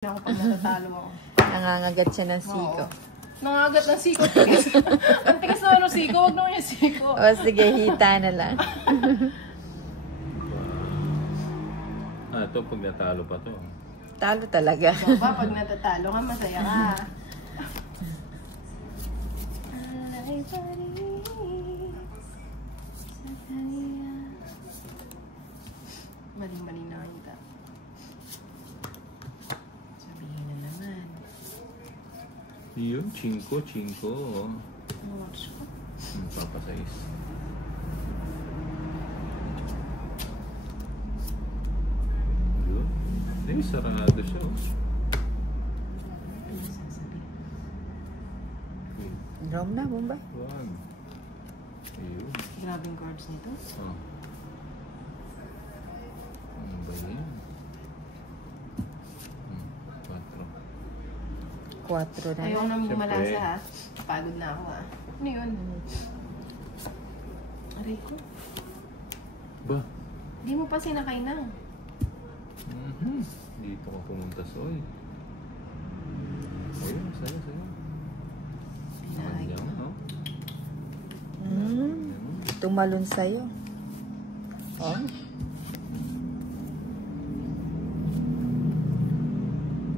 Ako pag natatalo ako. Nangangagat siya ng siko. Nangangagat ng siko. Ang tigas naman ng siko. Huwag naman yung siko. O sige, hita na lang. Ito pag natalo pa to. Talo talaga. So ba, pag natatalo ka, masaya ka. Mali-mali na kita. Sabihin na naman. Yun, chinko. Watch ko. Papasayis. Yun. Eh, sarado siya. Rom na, Bombay. Wag. Ayun. Grabe yung cards nito. Oh. Ano ba yan? 4 na Ayaw lang. namin Siyempre. malasa ha. Pagod na ako ha. Ano yun? Aray ko. Ba? Di mo pa sinakay na. Dito ka pumunta, Soy. Ayun, sayo. Pinakay ko. no? Tumalon sa'yo. Oh.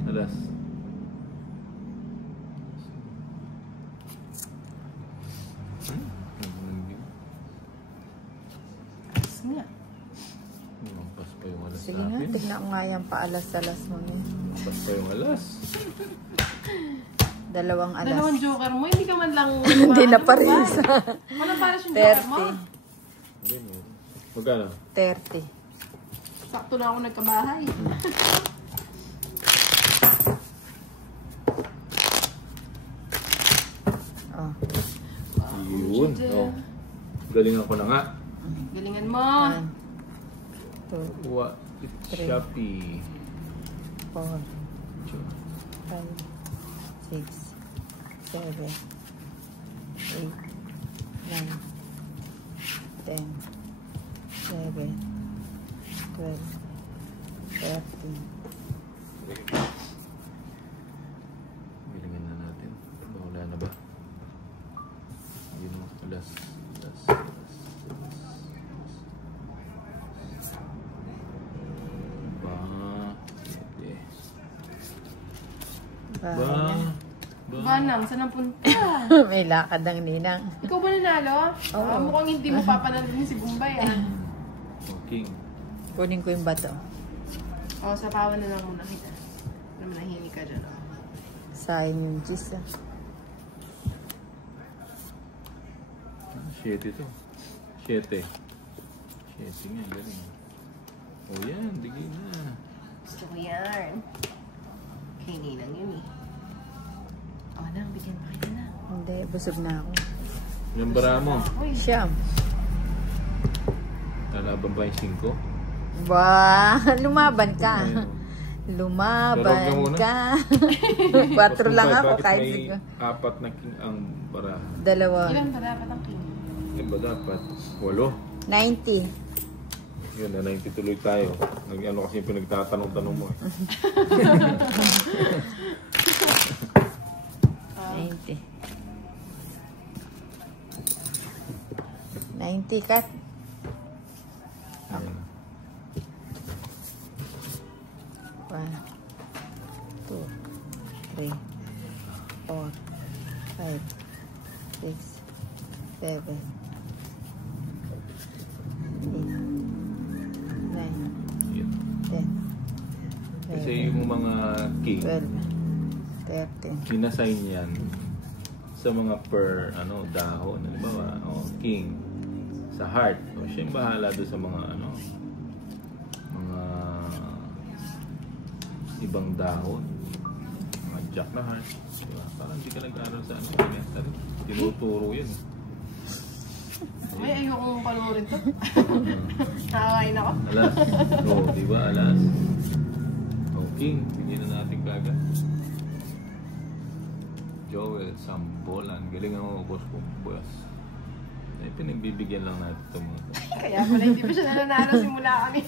Alas. As nga. Mampas pa yung alas Sige nga, natin. tignan ko nga yan paalas-alas mo niya. Mampas pa yung alas. Dalawang alas. Dalawang joker mo, hindi ka man lang... Hindi na pares. Ano para yung joker mo? 30. Hindi mo. Magkano? 30. Sakto na ako nagkabahay. Oh. Yun. Oh. Galingan ko na nga. Galingan mo. 1, 2, What? It's Shopee. 4, 5, 6, 7, 8, 9, 10, 11, 12, 13. Galingan na natin. Wala na ba? Yun mo. Alas. Banang, saan ang punta? May lakad ang ninang. Ikaw ba nanalo? Oo. Mukhang hindi mo papanalin si Bombay ah. King. Kunin ko yung bato. Sapawan na lang muna kita. Naman nahihini ka dyan. Sayang yung cheese. 7 to. 7 nga, galing. O yan, bigay na. Gusto ko yan. Kay Ninang yun eh. Nang, bigyan pa kita na. Hindi, busog na ako. Yung bara mo. Uy, Siyam. Lalaban ba yung 5? Ba, lumaban ka. Darog Lumaban ka ka. 4 lang ako kahit may siguro. 4 na king ang bara? 2. ilan ba dapat ang king? Yan ba dapat? 8? 90. Yun, na 90 tuloy tayo. Ano kasi yung pinagtatanong-tanong mo eh. 90. 90 kat. Ayan. 1, 2, 3, 4, 5, 6, 7, 8, 9, Yan. 10, Kasi yung mga king, 12, 13. sinassign yan sa mga per dahon, halimbawa, king sa heart. O siya yung bahala doon sa mga mga ibang dahon, mga jack na heart, diba? Parang hindi ka nag-aaral sa elementary, tinuturo yun. May ayokong panurin to. Nakawain ako. Alas, diba, alas. King, bigyan na natin kagad. Joel Sambolan. Galing ang boss ko, boss. Pinagbibigyan lang natin ito mga ito. Kaya pala hindi pa siya nananalo simula kami.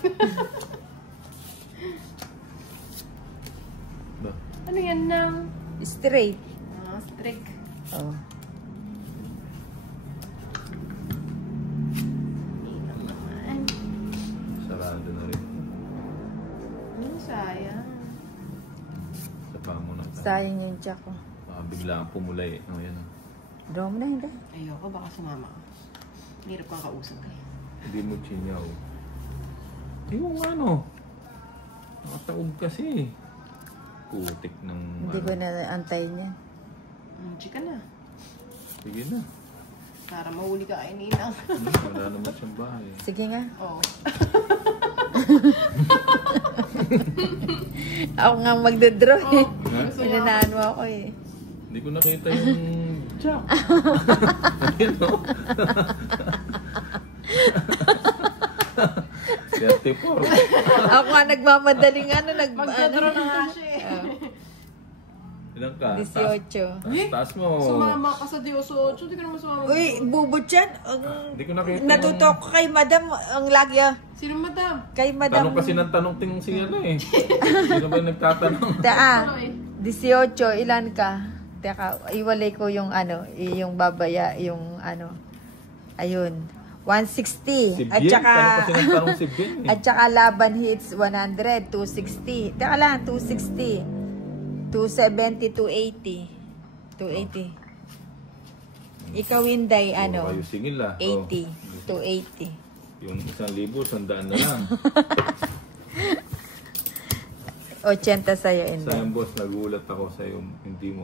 Ba? Ano yan nang? Straight. Strict. Oh. Ninang naman. Sarado na rin. Sayang. Sa pamo na tayo. Sayang yung jack ko. Bigla kang pumulay. Oh, yan. Draw mo na, hindi. Ayoko, baka sumama ka. Hirap kang kausap kayo. Hindi mo chinyaw. Yung ano. Nakataog kasi. Putik ng... Hindi ko na antay niya. Chika na. Sige na. Para mahuli ka kay Ninang. Wala naman siyang bahay. Sige nga. Oo. Ako nga magdodraw eh. Gusto niya. Inanahan mo ako eh. Hindi ko nakita yung jack. Ayun o. 34. Ako nga nagmamadaling Magdodraw na nga siya eh. Ilang ka? 18. Taas mo. Sumama ka sa Diyos 8. Hindi ka naman sumama. Uy, bubot yan. Hindi ko nakita Natuto ko kay madam ang lagi ah. Sino madam? Kay madam. Tanong kasi ng tanong ting si ano eh. Sino ba yung nagtatanong? Taa, 18, ilan ka? Teka, iwalay ko yung ano, yung babaya, yung ano. Ayun. 160. Si At Bien. saka, Tanong kasi ng tanong si Bien eh. at saka laban hits 100, 260. Teka lang, 260. 270, 280. 280. Ikaw, Inday, ano? Kayo singil ah. 80. Oh. 280. Yung 1,000, 100 na lang. 80 sa'yo, Inday. Sayang boss, nagulat ako sa'yo. Hindi mo